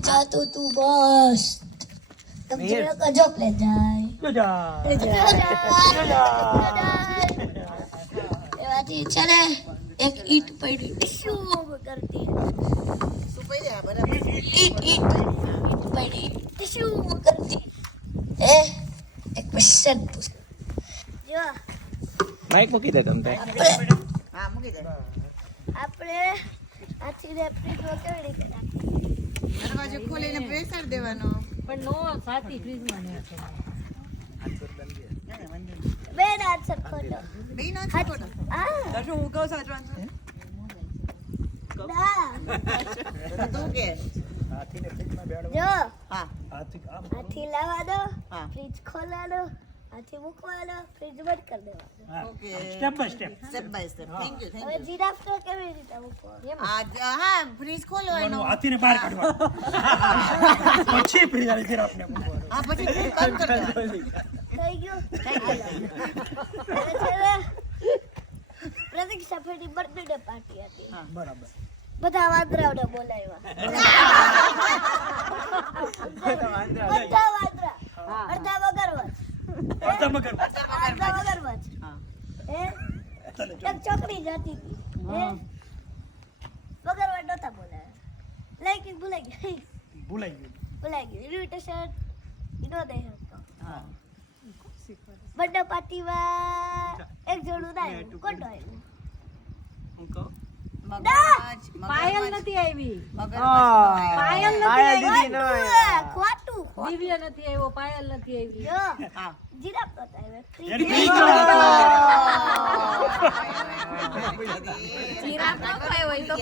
જાતો તું બસ તમ જો પ્લે એવાથી ચલે એક ઈટ પડી ટીશ્યુ કરતી શું પડ્યા બરાબર ઈટ પડી ટીશ્યુ કરતી એક ક્વેશ્ચન પૂછ જો માઈક મૂકી દે તમે હા મૂકી દે આપણે આથી રેફ્રી તો કેવી રીતે દરવાજો ખોલીને પ્રેશર દેવાનો પણ નો સાથી ફ્રીજમાં ને બે રાત સખોટો બે ના છોડો આ દર્શન હું કહું સાચું આન્સર ના તું કે જો હા આથી લાવવા દો હા. ફ્રીજ ખોલા દો આથી મૂકવા દો ફ્રીજ બંધ કરી દેવા okay step by step step by step thank you હવે જીરાફ તો કેવી રીતે મૂકવો હા ફ્રીજ ખોલો એનો હાથીને બહાર કાઢવાનું પછી ફ્રીજ જીરાફને મૂકવાનું હા પછી ફ્રીજ બંધ કરી દેવાનું થઈ ગયું પ્રતિક સફેદી બર્થડે પાર્ટી હતી બરાબર બધા વાંદરાઓને બોલાવ્યા બધા વાંદરા અડધા વગરવચ અડધા મગર અડધા વગરવચ હા હે એક છોકરી જતી હતી હે વગરવચ નહોતા બોલાવ્યા લઈ કે ભૂલાઈ ગઈ ભૂલાઈ ગયું ઇન્વિટેશન ઈનો દે હતો હા બર્થડે પાર્ટીમાં એક જોડું ના આવ્યું કોણ આવ્યું હું કહું મગરમચ્છ પાયલ નથી આવી પાયલ પાયલ નથી ખોટું દિવ્ય નથી આવ્યો પાયલ નથી આવી જો હા જીરાફ તો આવ્યો જીરાફ ન ખાયો હોય તો